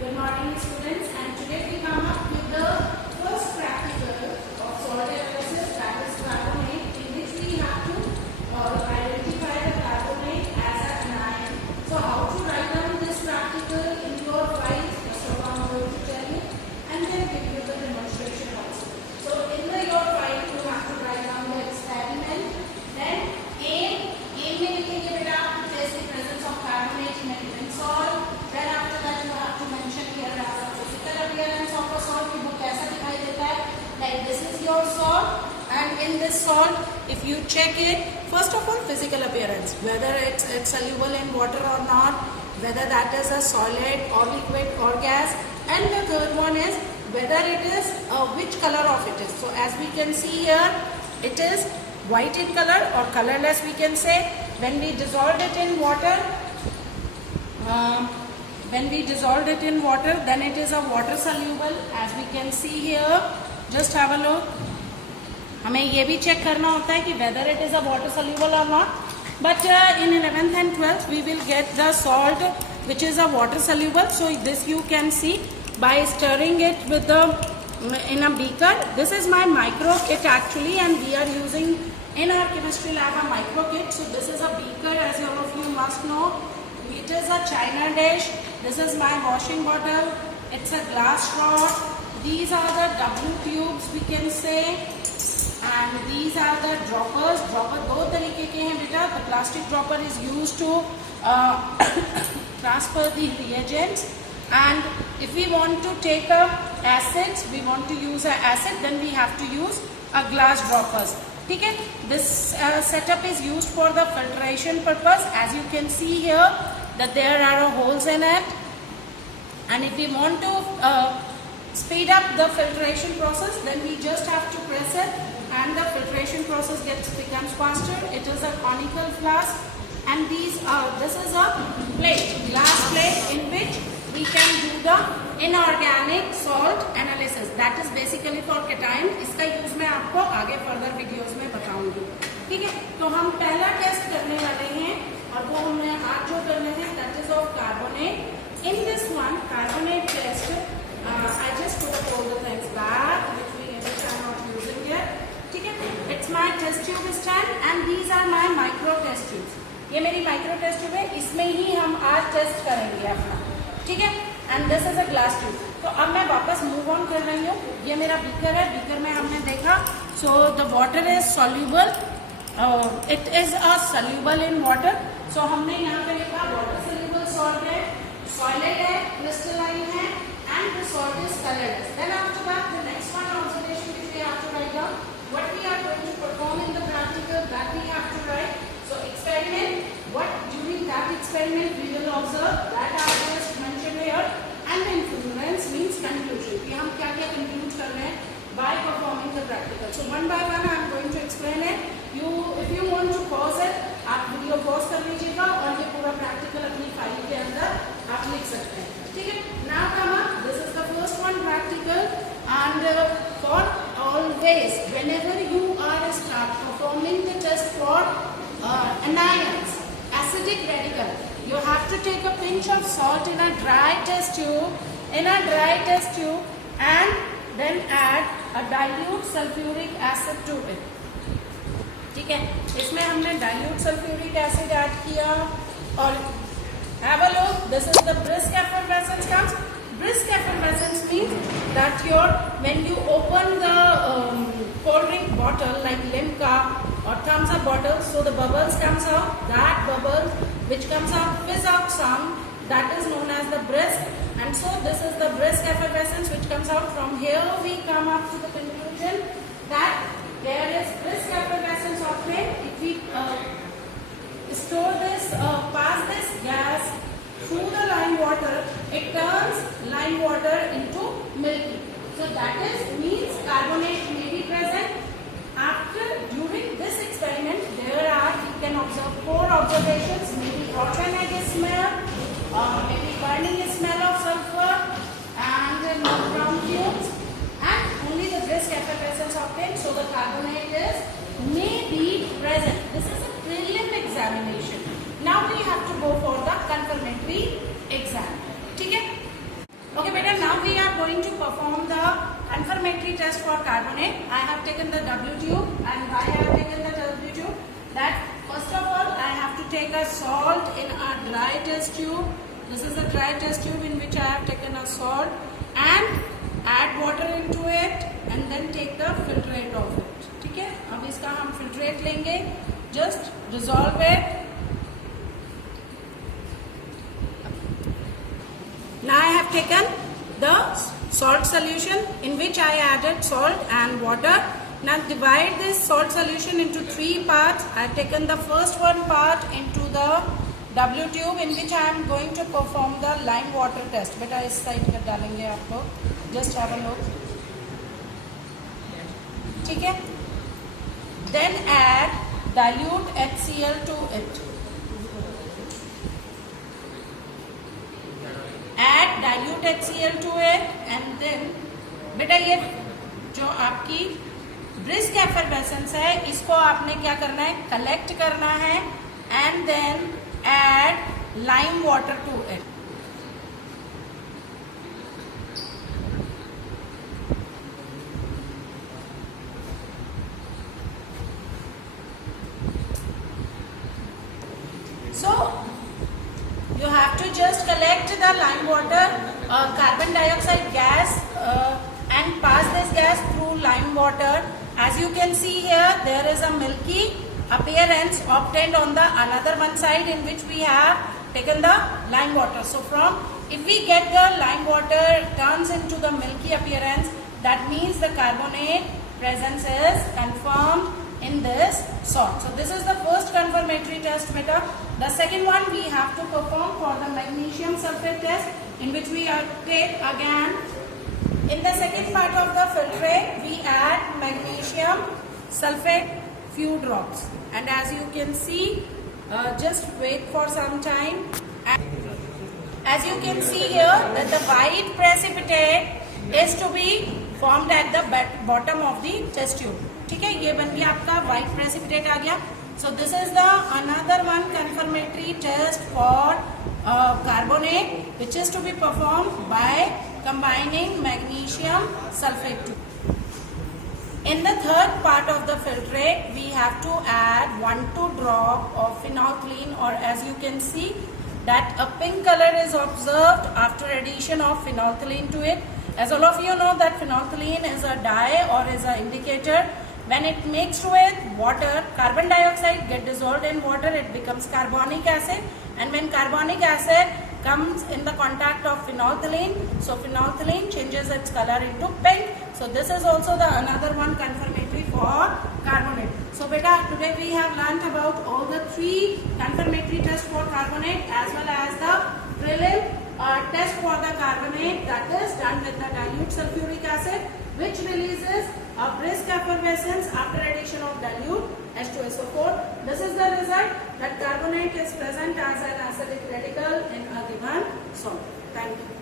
Good morning students, and today we come up with the first practical of solid analysis, that is carbonate, in which we have to identify the carbonate as an anion. So how to write down this practical in your files? First of all I am going to tell you and then give you the demonstration also. So in your file you have to write down the experiment, then A में लिखेंगे बेटा आप test the presence of carbonate in a given salt. Then after that you have to mention here the physical appearance of a salt. कि वो कैसा दिखाई देता है? Like this is your salt, and in this salt, if you check it, first of all physical appearance, whether it's soluble in water or not, whether that is a solid or liquid or gas, and the third one is whether it is which color of it is. So as we can see here, it is white in color or colorless we can say. When we dissolved it in water, then it is a water soluble, as we can see here. Just have a look. हमें ये भी check करना होता है कि whether it is a water soluble or not. But in 11th and 12th we will get the salt which is a water soluble. So this you can see by stirring it with the in a beaker. This is my micro kit actually, and we are using in our chemistry lab a micro kit. So this is a beaker, as all of you must know. It is a china dish. This is my washing bottle. It's a glass rod. These are the W tubes we can say, and these are the droppers. Dropper दो तरीके के हैं बेटा. The plastic dropper is used to transfer the reagents, and if we want to take acids, we want to use an acid, then we have to use a glass droppers. ठीक है. This setup is used for the filtration purpose. As you can see here that there are holes in it, and if we want to speed up the filtration process, then we just have to press it and the filtration process becomes faster. It is a conical flask, and this is a plate, glass plate, in which we can do the inorganic salt analysis. That is basically for cation. इसका use मैं आपको आगे further videos में बताऊंगी. ठीक है. तो हम पहला टेस्ट करने वाले हैं, और वो हमें आज जो करने हैं that is of carbonate. In this one carbonate test, I just put all the things back which I am not using here. ठीक है. It's my test tube stand, and these are my micro test tubes. ये मेरी micro test tube है, इसमें ही हम आज test करेंगे अपना. ठीक है. And this is a glass tube. तो अब मैं वापस मूव ऑन कर रही हूँ. ये मेरा बीकर है. बीकर में हमने देखा so the water is soluble. It is a soluble in water. So हमने यहाँ पे लिखा वाटर सॉल्यूबल सॉल्ट है, सॉलिड है, क्रिस्टलाइन है, and the salt is colourless. Then after that the next one observation which we have to write down, what we are going to perform in the practical, that we have to write. So experiment, what during that experiment we will observe, that I just mentioned here, and the inference means conclusion. कि हम क्या क्या conclude कर रहे हैं by performing the practical. So one by one I am going to explain it. If you want to pause it, आप video pause कर लीजिएगा और ये पूरा practical अपनी फाइल के अंदर आप लिख सकते हैं. ठीक है. Now come up. This is the first one practical, and for always whenever you are start performing the test for anions, acidic radical, you have to take a pinch of salt in a dry test tube, and then add a dilute sulfuric acid to it. ठीक है. इसमें हमने dilute sulfuric acid add किया, और have a look. This is the brisk effervescence comes. Brisk effervescence means that when you open the cold drink bottle like Limca or Thumbs Up bottle, so the bubbles comes out. That bubble which comes out, fizz out sound, that is known as the brisk. And so this is the brisk effervescence which comes out. From here we come up to the conclusion that there is brisk effervescence obtained if we store this, pass this gas through the lime water. It turns lime water into milky. So that means carbonate may be present. During this experiment, you can observe 4 observations. Maybe organic smell, maybe burning smell of sulfur, and no brown fumes, and only the brisk effervescence obtained. So the carbonate may be present. This is a prelim examination. Now we have to go for the confirmatory exam. ठीक है. going to perform the confirmatory test for carbonate. I have taken the W tube, and why I have taken the W tube? That first of all, I have to take a salt in a dry test tube. This is a dry test tube in which I have taken a salt and add water into it and then take the filtrate of it. ठीक है, अब इसका हम filtrate लेंगे, just dissolve it. Now I have taken the salt solution in which I added salt and water. Now divide this salt solution into 3 parts. I have taken the first one part into the W tube in which I am going to perform the lime water test. बेटा इस side पर डालेंगे आप लोग. Just have a look. ठीक है. Then add dilute HCl to it. Add dilute HCl to it and then बेटा ये जो आपकी brisk effervescence है इसको आपने क्या करना है, कलेक्ट करना है and then add lime water to it. So you have to just collect the lime water, carbon dioxide gas and pass this gas through lime water. As you can see here, there is a milky appearance obtained on the another one side in which we have taken the lime water. So if we get the lime water turns into the milky appearance, that means the carbonate presence is confirmed in this salt. So this is the first confirmatory test method. The second one we have to perform for the magnesium sulfate test in which we take again in the second part of the filtrate we add magnesium sulfate few drops, and as you can see just wait for some time. As you can see here that the white precipitate is to be formed at the bottom of the test tube. ठीक है, ये बन गया आपका white precipitate आ गया. So this is the another one confirmatory test for carbonate which is to be performed by combining magnesium sulfate too. In the third part of the filtrate we have to add 1-2 drop of phenolphthalein, or as you can see that a pink color is observed after addition of phenolphthalein to it. As all of you know that phenolphthalein is a dye or is an indicator. When it mixed with water, carbon dioxide get dissolved in water, it becomes carbonic acid, and when carbonic acid comes in the contact of phenolphthalein, so phenolphthalein changes its color into pink. So this is also the another one confirmatory for carbonate. So beta, today we have learnt about all the 3 confirmatory tests for carbonate as well as the prelim test for the carbonate, that is done with the dilute sulfuric acid, which releases a brisk effervescence after addition of dilute H2SO4. This is the result that carbonate is present as an acidic radical in a given salt. Thank you.